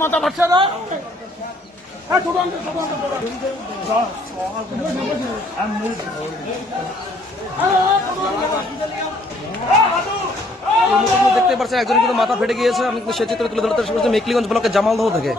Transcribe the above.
মাথা ফাটছে না। দেখতে পাচ্ছেন একজন কিন্তু মাথা ফেটে গিয়েছে। আমি সে চিত্র তুলে ধরতে মেকলিগঞ্জ ব্লকের জামালদহ থেকে।